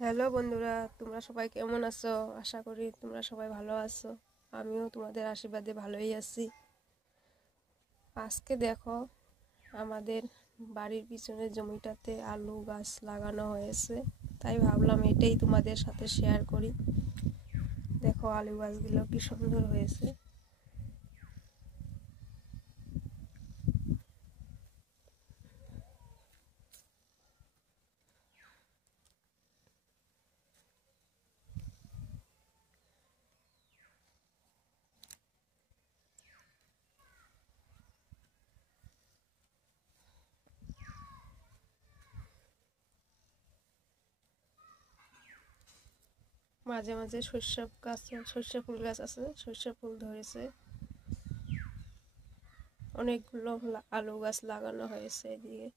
Hello বন্ধুরা, তোমরা সবাই কেমন আছো? আশা করি তোমরা সবাই ভালো আছো। আমিও তোমাদের আশীর্বাদে ভালোই আছি। আজকে দেখো, আমাদের বাড়ির পিছনের জমিটাতে আলু গাছ লাগানো হয়েছে, তাই ভাবলাম এটাই তোমাদের সাথে শেয়ার করি। দেখো আলু গাছগুলো কি সুন্দর হয়েছে। মাঝে মাঝে সর্ষে ফুল গাছ আছে, সর্ষে ফুল ধরেছে। অনেকগুলো আলু গাছ লাগানো হয়েছে এদিকে।